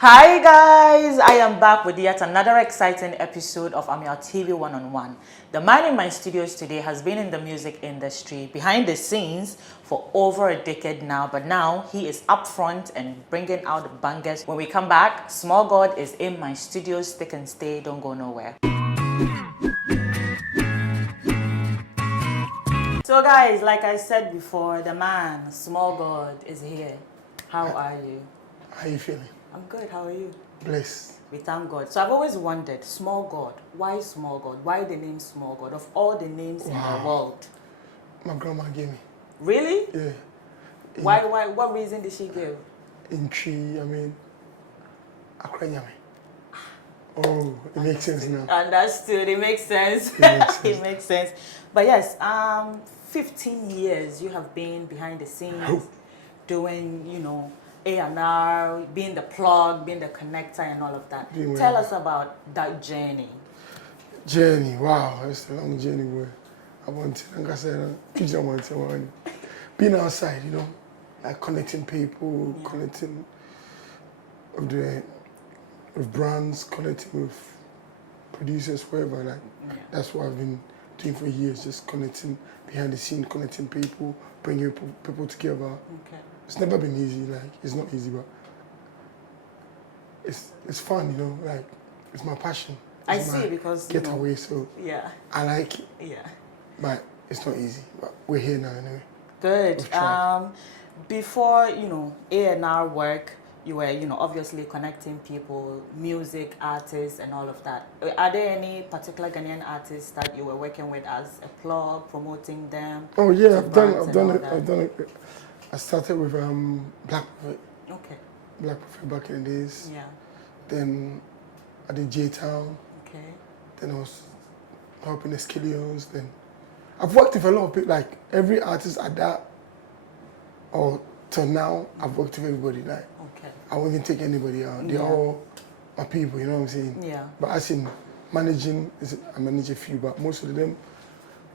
Hi guys, I am back with yet another exciting episode of Ameyaw TV One-on-One. The man in my studios today has been in the music industry behind the scenes for over a decade now, but now he is up front and bringing out the bangers. When we come back, Small God is in my studio. Stick and stay, don't go nowhere. So guys, like I said before, the man, Small God, is here. How are you? How are you feeling? I'm good, how are you? Blessed. We thank God. So I've always wondered, Small God, why Small God? Why the name Small God? Of all the names in the world. My grandma gave me. Really? Yeah. Why? What reason did she give? In tree, Akranyame. Oh, it makes sense now. Understood. It makes sense. It makes sense. It makes sense. But yes, 15 years you have been behind the scenes, doing, A&R, being the plug, being the connector and all of that. Tell us about that journey. Journey, wow, it's a long journey where I want to, like I said, being outside, like connecting people, connecting with brands, connecting with producers, wherever, that's what I've been doing for years, just connecting behind the scene, connecting people, bringing people together. Okay. It's never been easy, it's not easy, but it's fun, it's my passion. I see, because getaway, so yeah, I like it. Yeah, but it's not easy. But we're here now anyway. Good. Before A&R work, you were obviously connecting people, music artists, and all of that. Are there any particular Ghanaian artists that you were working with as a plug, promoting them? Oh yeah, I've done it. I started with Black Prophet. Okay. Black Prophet back in the days. Yeah. Then I did J-Town. Okay. Then I was helping the Skillions. Then I've worked with a lot of people, like every artist at that or till now, I've worked with everybody. Like, okay. I won't even take anybody out. They're all my people, you know what I'm saying? Yeah. But as in managing, I manage a few, but most of them,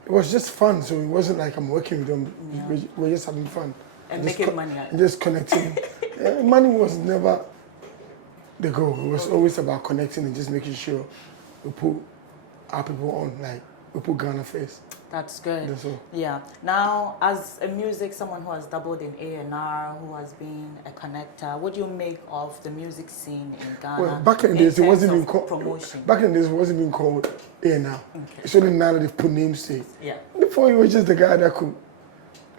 it was just fun. So it wasn't like I'm working with them. Yeah. We're just having fun. And making money out. And just connecting. Money was never the goal. It was always about connecting and just making sure we put our people on, like we put Ghana first. That's good. That's all. Yeah. Now, as a someone who has doubled in A&R, who has been a connector, what do you make of the music scene in Ghana? Well, back in the days, it wasn't even called promotion. Back in the days, it wasn't even called A&R. Okay. It's only now that they've put names to it. Yeah. Before, you were just the guy that could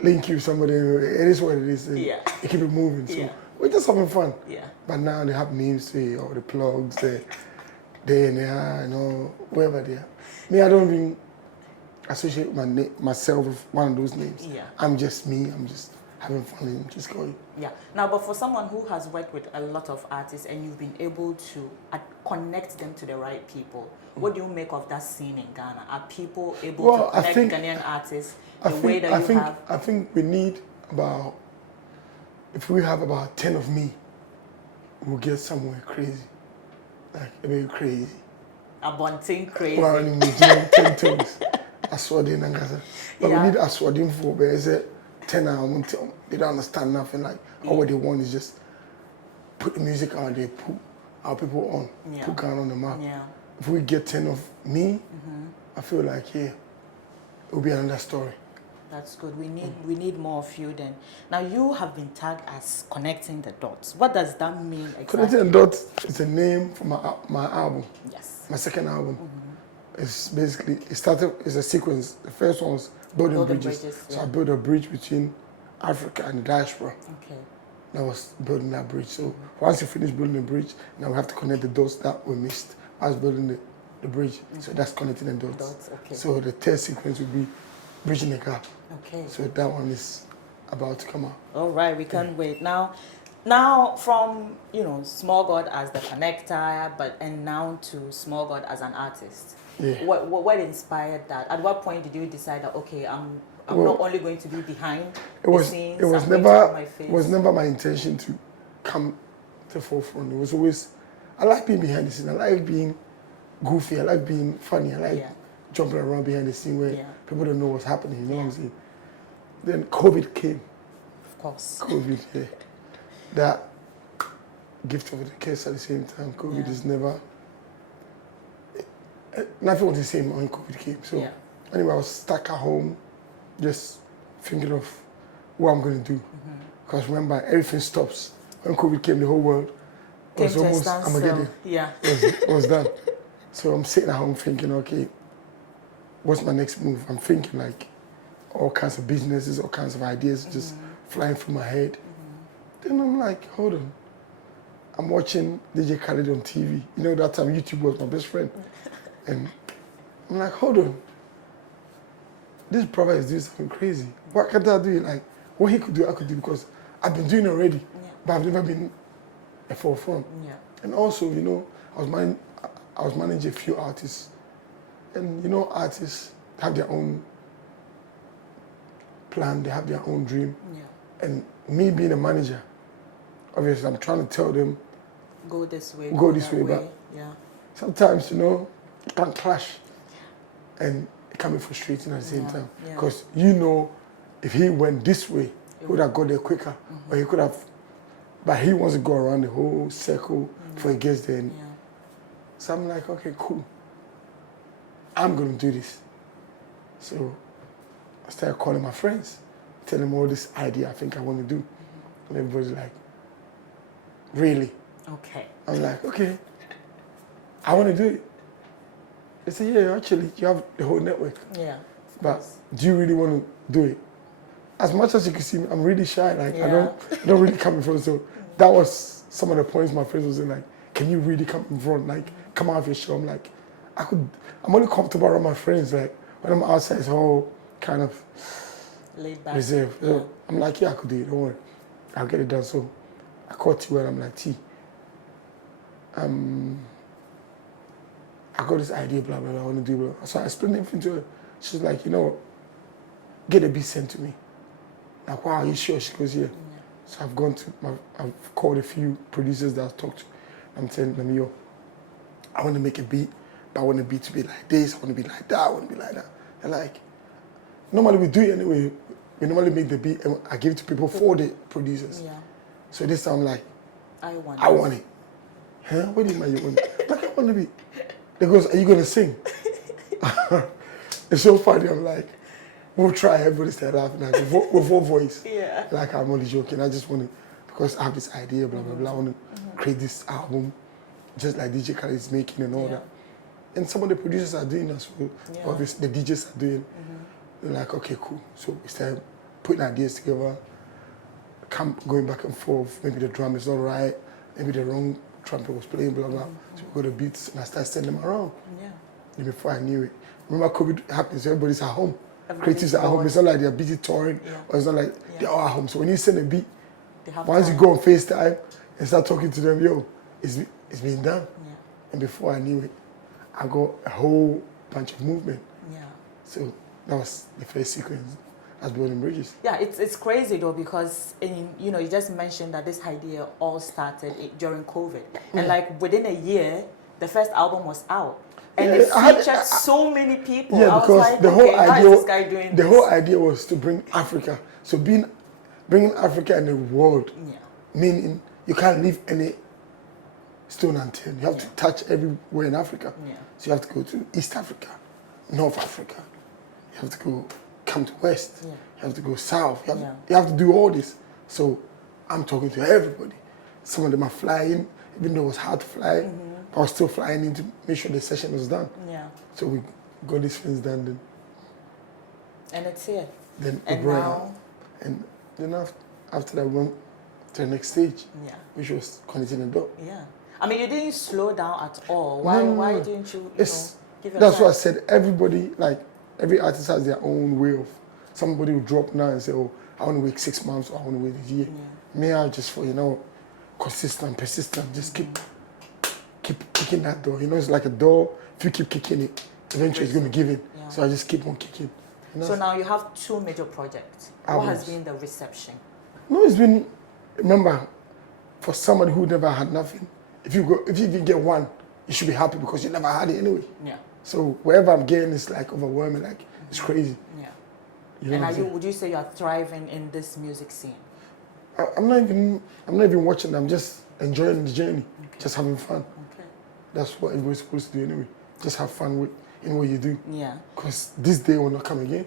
link you with somebody. It is what it is. Yeah. You keep it moving. So we're just having fun. Yeah. But now they have names to it, or the plugs, the A&R, wherever they are. Me, I don't even associate myself with one of those names. Yeah. I'm just me. I'm just having fun and just going. Yeah. Now, but for someone who has worked with a lot of artists and you've been able to connect them to the right people, what do you make of that scene in Ghana? Are people able to connect Ghanaian artists the way that you have? I think we need if we have about 10 of me, we'll get somewhere crazy. Like, a bit crazy. A bunting crazy. Well, I mean, 10 toes. Aswadin and Gaza. But we need Aswadin for, but is it 10 hours? They don't understand nothing. Like, all what they want is just put the music out there, put our people on, put Ghana on the map. Yeah. If we get 10 of me, I feel like, it will be another story. That's good. We need more of you then. Now, you have been tagged as Connecting the Dots. What does that mean exactly? Connecting the Dots is a name for my album. Yes. My second album. It's basically, it's a sequence. The first one was Building Bridges. So I built a bridge between Africa and the diaspora. Okay. That was building that bridge. So once you finish building the bridge, now we have to connect the dots that we missed. I was building the bridge. So that's Connecting the Dots. Okay. So the third sequence will be Bridging the Gap. Okay. So that one is about to come out. All right, we can't wait. Now from Small God as the connector, and now to Small God as an artist. Yeah. What inspired that? At what point did you decide that I'm not only going to be behind the scenes? It was never my intention to come to the forefront. It was always, I like being behind the scenes. I like being goofy. I like being funny. I like jumping around behind the scene where people don't know what's happening. You know what I'm saying? Then COVID came. Of course. COVID, that gift of the curse at the same time. COVID is never, nothing was the same when COVID came. So anyway, I was stuck at home, just thinking of what I'm going to do. Because remember, everything stops. When COVID came, the whole world was almost Armageddon. Yeah. It was done. So I'm sitting at home thinking, okay, what's my next move? I'm thinking like all kinds of businesses, all kinds of ideas just flying through my head. Then I'm like, hold on. I'm watching DJ Khaled on TV. You know, that time YouTube was my best friend. And I'm like, hold on. This brother is doing something crazy. What can't I do? Like, what he could do, I could do, because I've been doing it already, but I've never been a forefront. And also, you know, I was managing a few artists. And, you know, artists have their own plan, they have their own dream. And me being a manager, obviously, I'm trying to tell them, go this way, but sometimes, you know, it can clash. And it can be frustrating at the same time. Because you know, if he went this way, he would have got there quicker. Or he could have, but he wants to go around the whole circle before he gets there. So I'm like, okay, cool. I'm going to do this. So I started calling my friends, telling them all this idea I think I want to do. And everybody's like, really? Okay. I'm like, okay, I want to do it. They say, yeah, actually, you have the whole network. But do you really want to do it? As much as you can see me, I'm really shy. Like, I don't really come in front. So that was some of the points my friends was saying, like, can you really come in front? Like, come out of your show. I'm like, I'm only comfortable around my friends. Like, when I'm outside, it's all kind of laid back. Reserved. So I'm like, yeah, I could do it. Don't worry. I'll get it done. So I called T and I'm like, T, I got this idea, blah, blah, blah, I want to do blah. So I explained everything to her. She's like, you know what? Get a beat sent to me. Like, wow, are you sure? She goes, yeah. So I've called a few producers that I've talked to. I'm telling them, yo, I want to make a beat, but I want the beat to be like this, I want to be like that, I want to be like that. And like, normally we do it anyway. We normally make the beat and I give it to people for the producers. So this time I'm like, I want it. Huh? What do you mean you want it? Like, I want the beat. They goes, are you going to sing? It's so funny. I'm like, we'll try. Everybody started laughing. Like, with full voice. Like, I'm only joking. I just want to, because I have this idea, blah, blah, blah. I want to create this album, just like DJ Khaled is making and all that. And some of the producers are doing as well. Obviously, the DJs are doing. They're like, okay, cool. So we started putting ideas together, going back and forth. Maybe the drum is not right. Maybe the wrong trumpet was playing, blah, blah. So we got the beats and I started sending them around. And before I knew it, remember COVID happened, so everybody's at home. Creatives are at home. It's not like they're busy touring, or it's not like they're all at home. So when you send a beat, once you go on FaceTime and start talking to them, yo, it's being done. And before I knew it, I got a whole bunch of movement. So that was the first sequence. As building bridges. Yeah, it's crazy though, because you know, you just mentioned that this idea all started during COVID, and like within a year, the first album was out, and it featured so many people. Yeah, because like, the whole idea, how is this guy doing the whole idea was to bring Africa. So bringing Africa in the world, meaning you can't leave any stone unturned. You have to touch everywhere in Africa. So you have to go to East Africa, North Africa. You have to come to West. You have to go South. You have to do all this. So I'm talking to everybody. Some of them are flying, even though it was hard to fly. I was still flying in to make sure the session was done. So we got these things done then. And it's here. Then and now? And then after that, we went to the next stage, which was Connecting the Dot. I mean, you didn't slow down at all. Why didn't you, give yourself? That's what I said. Everybody, like, every artist has their own way of, somebody will drop now and say, oh, I want to wait 6 months or I want to wait a year. Me, I just for, consistent, persistent, just keep kicking that door. You know, it's like a door. If you keep kicking it, eventually it's going to be given. So I just keep on kicking. So now you have 2 major projects. What has been the reception? No, it's been, remember, for somebody who never had nothing, if you even get one, you should be happy because you never had it anyway. So wherever I'm getting, it's like overwhelming, like it's crazy. You know, and would you say you're thriving in this music scene? I'm not even watching. I'm just enjoying the journey, just having fun. Okay. That's what everybody's supposed to do anyway. Just have fun in what you do. Yeah. Because this day will not come again.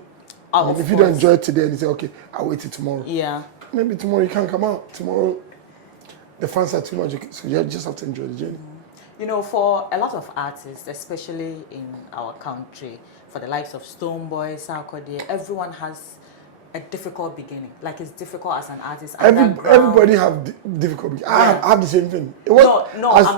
Oh, if you don't enjoy it today and you say, okay, I'll wait till tomorrow. Yeah. Maybe tomorrow you can't come out. Tomorrow the fans are too much, so you just have to enjoy the journey. You know, for a lot of artists, especially in our country, for the likes of Stonebwoy, Sarkodie, everyone has a difficult beginning. Like, it's difficult as an artist. Everybody have difficult beginning. Yeah. I have the same thing. It was,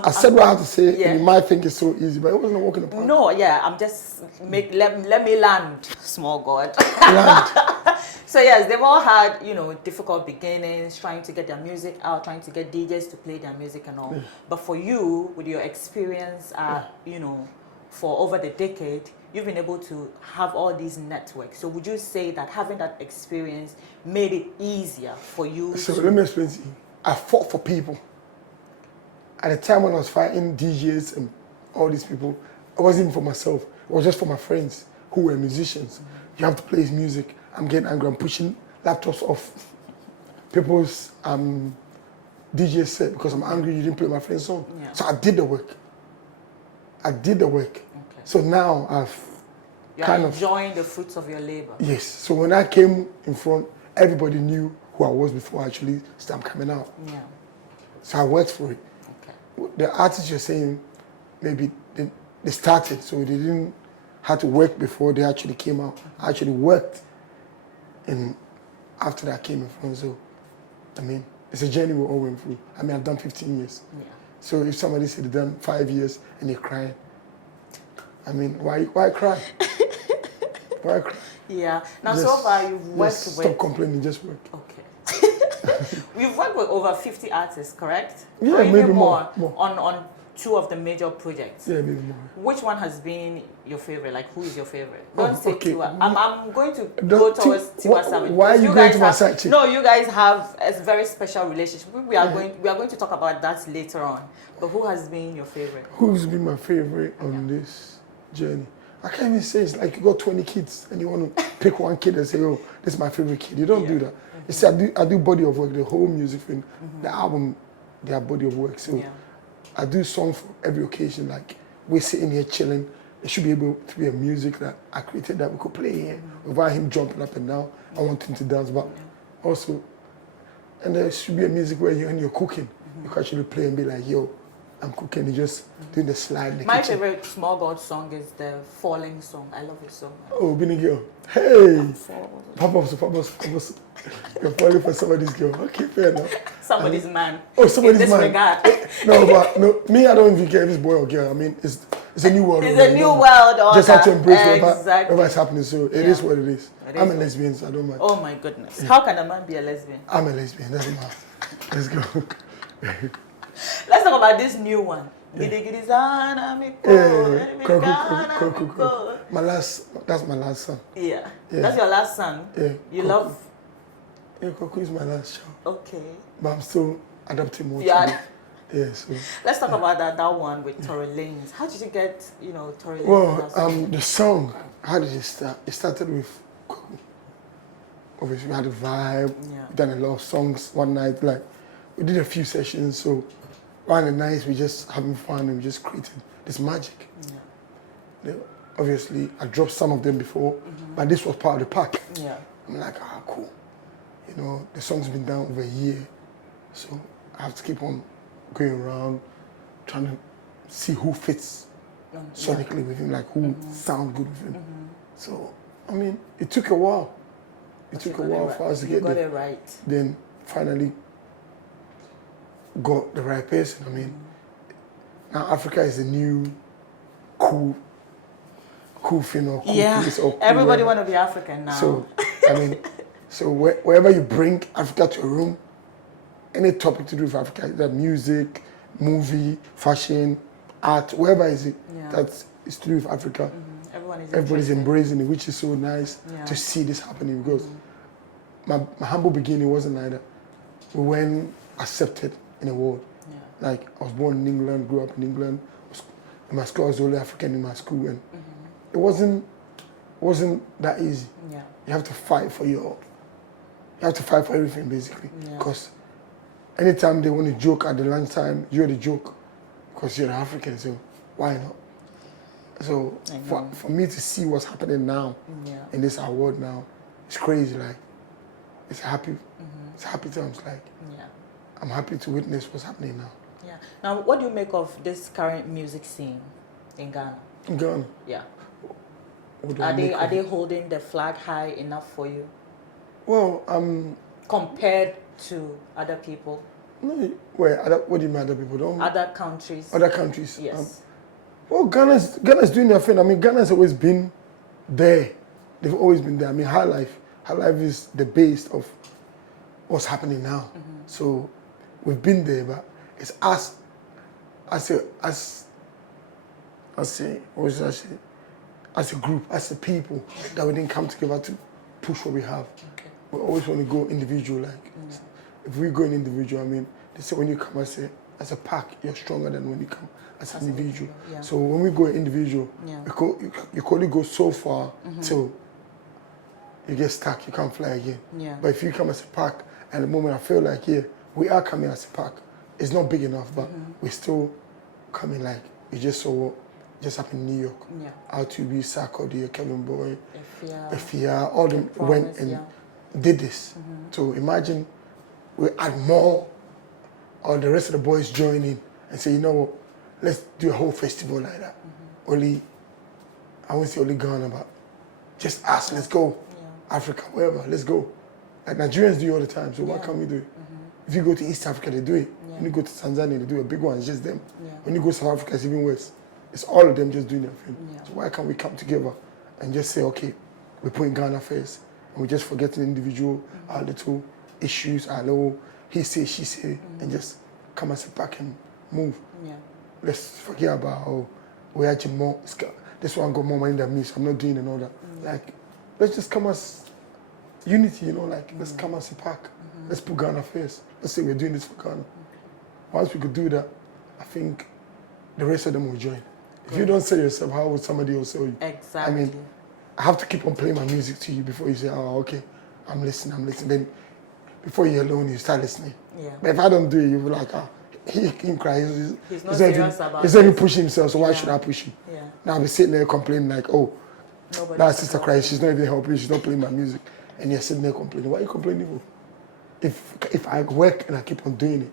I said what I have to say, and you might think it's so easy, but it wasn't working apart. No, yeah, I'm just, let me land, small God. Land. So yes, they've all had, you know, difficult beginnings, trying to get their music out, trying to get DJs to play their music and all. Yeah. But for you, with your experience, you know, for over the decade, you've been able to have all these networks. So would you say that having that experience made it easier for you? So let me explain to you. I fought for people. At the time when I was fighting DJs and all these people, it wasn't even for myself. It was just for my friends who were musicians. You have to play his music. I'm getting angry. I'm pushing laptops off people's DJ set because I'm angry you didn't play my friend's song. Yeah. So I did the work. Okay. So now You're enjoying the fruits of your labor. Yes. So when I came in front, everybody knew who I was before I actually started coming out. Yeah. So I worked for it. Okay. The artists you're saying, maybe they started, so they didn't have to work before they actually came out. I actually worked. And after that came in front, so, I mean, it's a journey we all went through. I mean, I've done 15 years. Yeah. So if somebody said they've done 5 years and they're crying, I mean, why cry? Why cry? Yeah. Now, so far, you've worked with... Stop complaining, just work. Okay. We've worked with over 50 artists, correct? Yeah, or maybe more. On 2 of the major projects. Yeah, maybe more. Which one has been your favorite? Like, who is your favorite? Don't say Tiwa. I'm going to go towards Tiwa Savage. Why are you going to my side? No, you guys have a very special relationship. We are going to talk about that later on. But who has been your favorite? Who's been my favorite on this journey? I can't even say. It's like you got 20 kids and you want to pick one kid and say, oh, this is my favorite kid. You don't do that. You see, I do body of work, the whole music thing, the album, their body of work. So. Yeah. I do songs for every occasion, like we're sitting here chilling. It should be able to be a music that I created that we could play here without him jumping up and down. I want him to dance, but also, and there should be a music where you're cooking. You can actually play and be like, yo, I'm cooking, you just doing the slide in the My kitchen. favorite Small God song is the Falling song. I love it so much. Oh, Beanie Girl. Hey! Papa. You're falling for somebody's girl. Okay, fair enough. Somebody's man. Oh, somebody's man. Regard. No, but no, me, I don't even care if it's boy or girl. I mean, it's a new world. It's a new world order. Just have to embrace whatever's happening. So it is what it is. I'm a lesbian, so I don't mind. Oh my goodness. How can a man be a lesbian? I'm a lesbian, doesn't matter. Let's go. Let's talk about this new one. That's my last song. Yeah. That's your last song? Yeah. You love? Yeah, Koku is my last show. Okay. But I'm still adapting more. Yeah. Yeah, so. Let's talk about that one with Tory Lanez. How did you get, Tory Lanez? Well, the song, how did it start? It started with Koku. Obviously, we had a vibe. Yeah. We done a lot of songs one night. Like, we did a few sessions, so one of the nights we just having fun and we just created this magic. Yeah. Obviously, I dropped some of them before, but this was part of the pack. Yeah. I'm like, cool. The song's been down over a year, so I have to keep on going around, trying to see who fits sonically with him, like who sound good with him. So, I mean, it took a while. It took a while for us to get there. You got it right. Then finally got the right person. I mean, now Africa is a new cool thing or cool place or cool everybody want to be African now. So, I mean, wherever you bring Africa to a room, any topic to do with Africa, that music, movie, fashion, art, wherever is it that is to do with Africa, everybody's embracing it, which is so nice to see this happening because my humble beginning wasn't like that. We weren't accepted in the world. Yeah. Like, I was born in England, grew up in England. In my school, I was the only African in my school, and it wasn't that easy. Yeah. You have to fight for everything basically, because anytime they want to joke at the lunchtime, you're the joke because you're an African, so why not? So for me to see what's happening now in this award now, it's crazy. Like it's happy times. Like I'm happy to witness what's happening now. Yeah. Now, what do you make of this current music scene in Ghana? In Ghana. Yeah. Are they holding the flag high enough for you? Well, compared to other people. No, what do you mean other people? Other countries. Other countries. Yes. Well, Ghana's doing their thing. I mean, Ghana's always been there. They've always been there. I mean, High Life is the base of what's happening now. So we've been there, but it's us as a group, as a people, that we didn't come together to push what we have. Okay. We always want to go individual. Like if we go in individual, I mean, they say when you come as a pack, you're stronger than when you come as an individual. Yeah. So when we go individual, you can only go so far till you get stuck, you can't fly again. Yeah. But if you come as a pack, and the moment I feel like, we are coming as a pack. It's not big enough, but we're still coming. Like we just saw what just happened in New York. Yeah. R2B, Sarkodie, Kevin Boy, Efia, all them went and did this. So imagine we add more, or the rest of the boys join in and say, you know what, let's do a whole festival like that. Only, I won't say only Ghana, but just us, let's go. Africa, wherever, let's go. Like Nigerians do it all the time, so why can't we do it? If you go to East Africa, they do it. When you go to Tanzania, they do a big one, it's just them. When you go to South Africa, it's even worse. It's all of them just doing their thing. So why can't we come together and just say, okay, we're putting Ghana first, and we just forget the individual, our little issues, our little he say, she say, and just come as a pack and move. Let's forget about, we actually more, this one got more money than me, so I'm not doing and all that. Like, let's just come as unity, like, let's come as a pack. Let's put Ghana first. Let's say we're doing this for Ghana. Once we could do that, I think the rest of them will join. If you don't sell yourself, how would somebody else sell you? Exactly. I mean, I have to keep on playing my music to you before you say, oh, okay, I'm listening. Then before you're alone, you start listening. But if I don't do it, you'll be like, he can cry. He's not serious about it. He's not even pushing himself, so why should I push him? Now I'll be sitting there complaining like, oh, that sister cries, she's not even helping, she's not playing my music. And you're sitting there complaining. Why are you complaining for? If I work and I keep on doing it,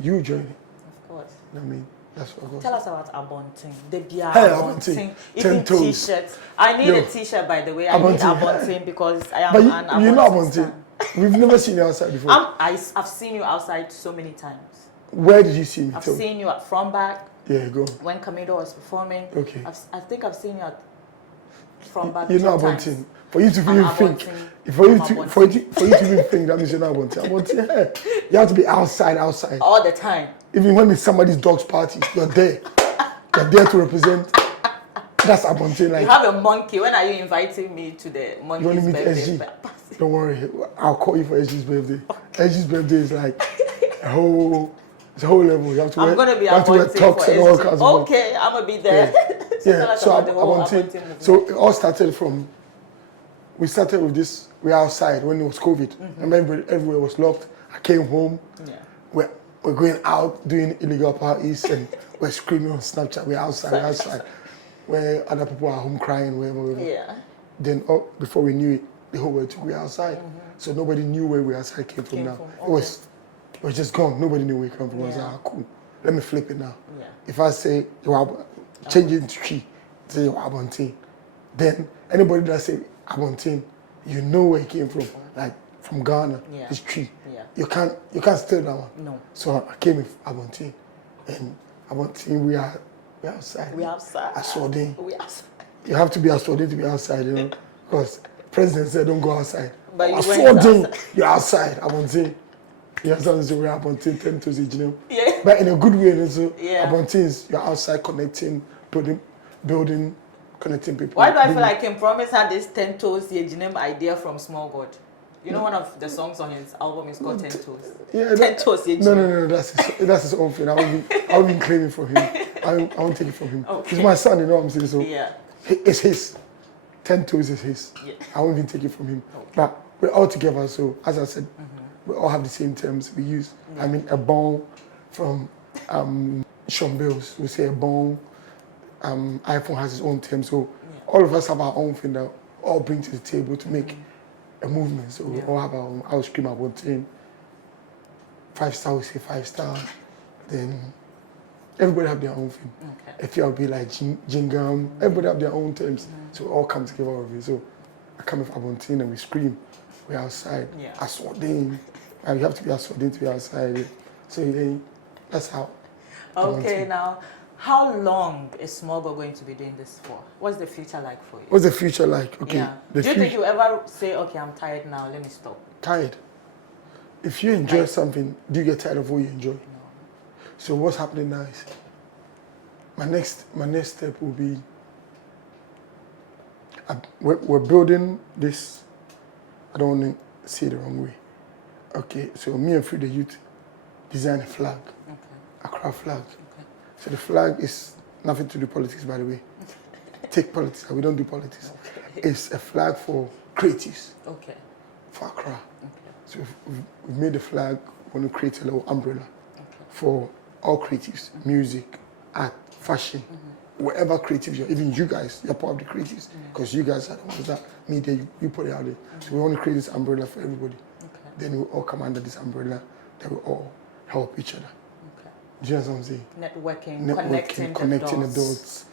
you join it. Of course. I mean, that's what I got. Tell us about Abontin. The beer Abontin. Even t-shirts. I need a t-shirt, by the way. I need Abontin because I am an Abontin. You know Abontin. We've never seen you outside before. I've seen you outside so many times. Where did you see me? I've seen you at Frontback. Yeah, go. When Kamido was performing. Okay. I think I've seen you at Frontback. You're not Abontin. For you to even think, for you to even think that means you're not Abontin. Abontin, you have to be outside. All the time. Even when it's somebody's dog's party, you're there. You're there to represent. That's Abontin. Like, you have a monkey. When are you inviting me to the monkey's birthday? You want to meet SG? Don't worry. I'll call you for SG's birthday. Okay. SG's birthday is like a whole level. You have to I'm going to be Abontin for SG. Okay, I'm going to be there. Yeah. So Abontin. So it all started from, we started with this, we're outside when it was COVID. Remember, everywhere was locked. I came home. We're going out doing illegal parties and we're screaming on Snapchat. We're outside. Where other people are home crying, wherever. Yeah. Then before we knew it, the whole world took we outside. So nobody knew where we outside came from now. Okay. It was just gone. Nobody knew where it came from. I was like, cool. Let me flip it now. Yeah. If I say change it to tree, say Abontin, then anybody that say Abontin, you know where it came from. Like from Ghana, it's tree. Yeah. You can't steal that one. No. So I came with Abontin, and Abontin we are outside. We outside. Aswade. We outside. You have to be Aswade to be outside, because President said don't go outside. But you're outside. Abontin. You understand? So we're Abontin 10 to the But in a good way, so Abontin is you're outside connecting, building, connecting people. Why do I feel like King Promise had this 10 toes Yejinem idea from Small God? You know, one of the songs on his album is called 10 Toes. Yeah, 10 Toes Yejinem. No, that's his own thing. I won't even claim it from him. I won't take it from him. Okay. He's my son, you know what I'm saying? So it's his. 10 Toes is his. Yeah. I won't even take it from him. Okay. But we're all together, so as I said, we all have the same terms we use. I mean, a bon from Sean Bills, we say a bon. iPhone has its own term, so all of us have our own thing that all bring to the table to make a movement. So we all have our own. I will scream at 110. 5 star, we say 5 star. Then everybody have their own thing. Okay. If you'll be like Jingam, everybody have their own terms. So we all come together over it. So I come with Abontin and we scream. We're outside. Yeah. Aswadin. And you have to be Aswadin to be outside. So yeah, that's how. Okay, now, how long is Small God going to be doing this for? What's the future like for you? What's the future like? Okay. Yeah. Do you think you ever say, okay, I'm tired now, let me stop? Tired. If you enjoy something, do you get tired of what you enjoy? No. So what's happening now is, my next step will be, we're building this, I don't want to say it the wrong way. Okay, so me and Free the Youth design a flag, Accra flag. Okay. So the flag is nothing to do with politics, by the way. Take politics, we don't do politics. Okay. It's a flag for creatives, for Accra. Okay. So we've made the flag, we want to create a little umbrella for all creatives, music, art, fashion, whatever creatives you're, even you guys, you're part of the creatives, because you guys are the ones that media, you put it out there. So we want to create this umbrella for everybody. Then we all come under this umbrella, that we all help each other. Do you know what I'm saying? Networking, connecting the dots.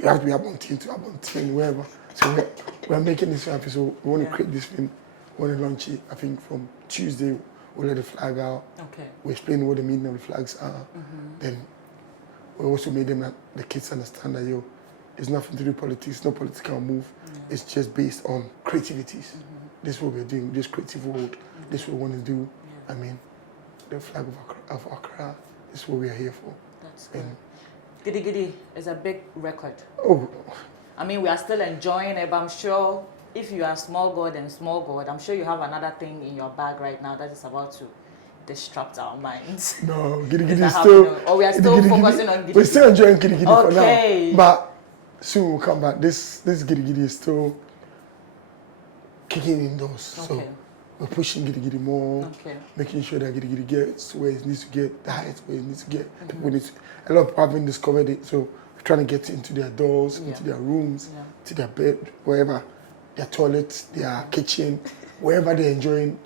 You have to be Abontin to Abontin, wherever. So we're making this happen, so we want to create this thing. We want to launch it, I think from Tuesday, we'll let the flag out. Okay. We explain what the meaning of the flags are. Then we also made them, the kids understand that, yo, it's nothing to do with politics, no political move. It's just based on creativities. This is what we're doing, this creative world. This is what we want to do. I mean, the flag of Accra, this is what we are here for. That's good. Giddy Giddy is a big record. Oh. I mean, we are still enjoying it, but I'm sure if you are Small God and Small God, I'm sure you have another thing in your bag right now that is about to disrupt our minds. No, Giddy Giddy is still... Or we are still focusing on Giddy Giddy. We're still enjoying Giddy Giddy for now. But soon we'll come back. This Giddy Giddy is still kicking indoors. Okay. So we're pushing Giddy Giddy more, making sure that Giddy Giddy gets where it needs to get, the height where it needs to get. A lot of people haven't discovered it, so we're trying to get into their doors, into their rooms, to their bed, wherever. Their toilets, their kitchen, wherever they're enjoying,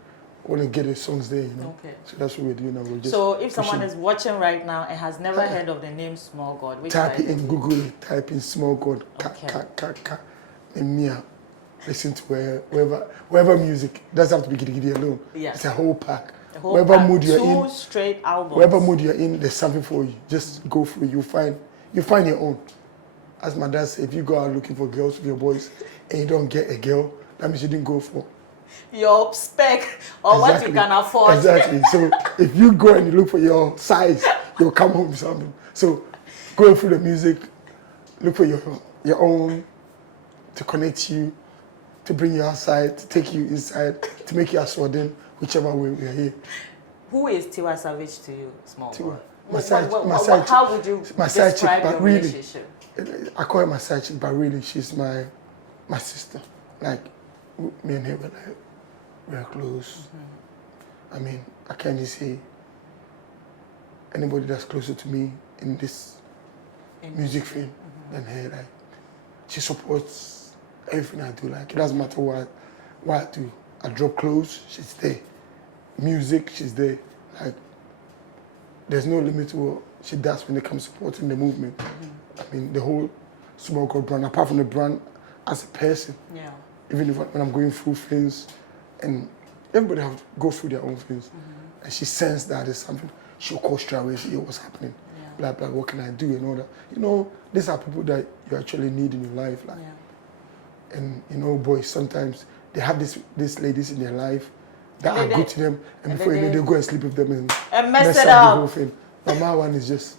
want to get the songs there, you know. So that's what we're doing now. We're just so if someone is watching right now and has never heard of the name Small God, which type it in Google, type in Small God, Ameyaw. Listen to wherever music. It doesn't have to be Giddy Giddy alone. It's a whole pack. Wherever mood you're in, 2 straight albums. Wherever mood you're in, there's something for you. Just go through it. You find your own. As my dad said, if you go out looking for girls with your boys and you don't get a girl, that means you didn't go for your spec or what you can afford. Exactly. So if you go and you look for your size, you'll come home with something. So going through the music, look for your own to connect you, to bring you outside, to take you inside, to make you aswadin, whichever way we are here. Who is Tiwa Savage to you, Small Tiwa? How would you describe your relationship? I call her my side chick, but really she's my sister. Like, me and her we're close. I mean, I can't just say anybody that's closer to me in this music thing than her. Like, she supports everything I do. Like, it doesn't matter what I do. I drop clothes, she's there. Music, she's there. Like, there's no limit to what she does when it comes to supporting the movement. I mean, the whole Small God brand, apart from the brand as a person. Even if when I'm going through things, and everybody have to go through their own things. And she sensed that there's something, she'll call straight away, see what's happening. Blah, blah, what can I do and all that. You know, these are people that you actually need in your life. Like. And, you know, boys, sometimes they have these ladies in their life that are good to them, and before you know, they go and sleep with them and mess up the whole thing. But my one is just,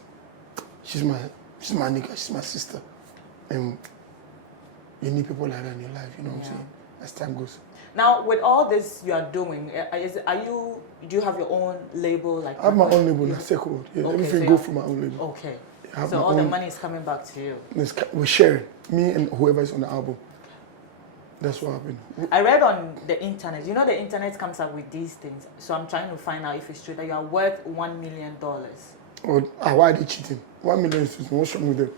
she's my nigga, she's my sister. And you need people like that in your life, you know what I'm saying? As time goes. Now, with all this you are doing, do you have your own label? Like I have my own label, that's Seco. Everything goes through my own label. Okay. So all the money is coming back to you? We're sharing, me and whoever is on the album. That's what happened. I read on the internet. You know, the internet comes up with these things. So I'm trying to find out if it's true that you are worth $1 million. Oh, why are they cheating? 1 million is what's wrong with them?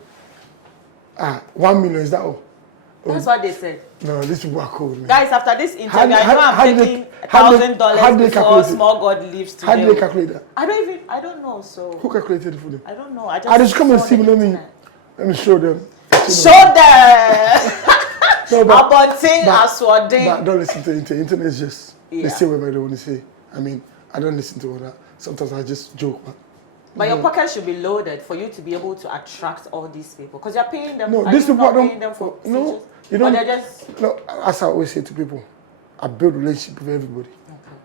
1 million, is that all? That's what they said. No, these people are cold, man. Guys, after this interview, I know I'm taking $1,000 before small God leaves today. How did they calculate that? I don't know. So who calculated it for them? I don't know. I just come and see me. Let me show them. Show them. No, but don't listen to the internet. Internet is just they say whatever they want to say. I mean, I don't listen to all that. Sometimes I just joke, but your pocket should be loaded for you to be able to attract all these people, because you're paying them. No, these people don't paying them for no. You don't. They're just no. As I always say to people, I build relationship with everybody. Okay.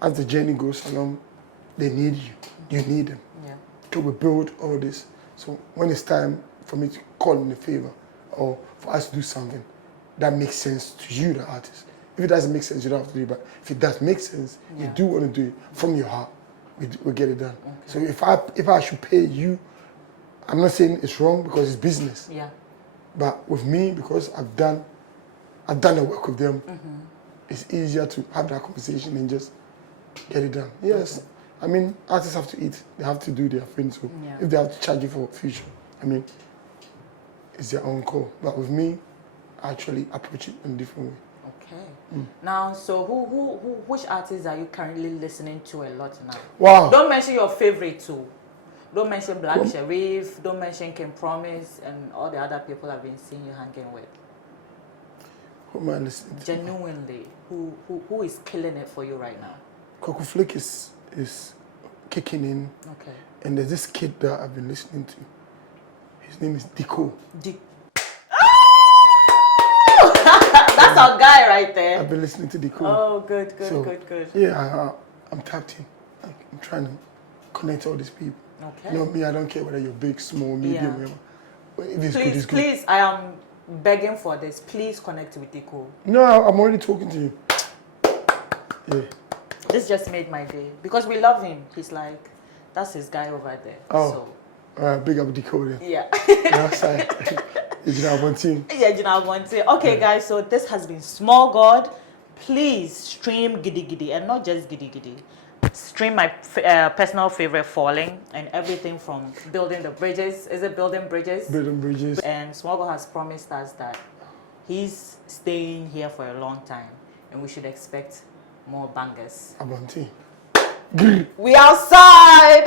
As the journey goes along, they need you. You need them. Yeah. So we build all this. So when it's time for me to call in a favor or for us to do something that makes sense to you, the artist. If it doesn't make sense, you don't have to do it. But if it does make sense, you do want to do it from your heart, we get it done. Okay. So if I should pay you, I'm not saying it's wrong because it's business. Yeah. But with me, because I've done the work with them, it's easier to have that conversation and just get it done. Yes. Okay. I mean, artists have to eat. They have to do their thing. So if they have to charge you for future, I mean, it's their own call. But with me, I actually approach it in a different way. Okay. Now, so which artists are you currently listening to a lot now? Wow. Don't mention your favorite too. Don't mention Black Sherif. Don't mention King Promise and all the other people I've been seeing you hanging with. Who am I listening to? Genuinely, who is killing it for you right now? Coco Flick is kicking in. Okay. And there's this kid that I've been listening to. His name is Dico. That's our guy right there. I've been listening to Dico. Oh, good. Yeah, I'm tapped in. I'm trying to connect all these people. Okay. You know me, I don't care whether you're big, small, medium, whatever. If it's good, it's good. Please, I am begging for this. Please connect with Dico. No, I'm already talking to you. Yeah. This just made my day because we love him. He's like, that's his guy over there. Oh. So. All right, big up Dico then. Yeah. Okay, guys, so this has been Small God. Please stream Giddy Giddy, and not just Giddy Giddy. Stream my personal favorite, Falling, and everything from Building the Bridges. Is it Building Bridges? Building Bridges. And Small God has promised us that he's staying here for a long time, and we should expect more bangers. Abonti. We outside!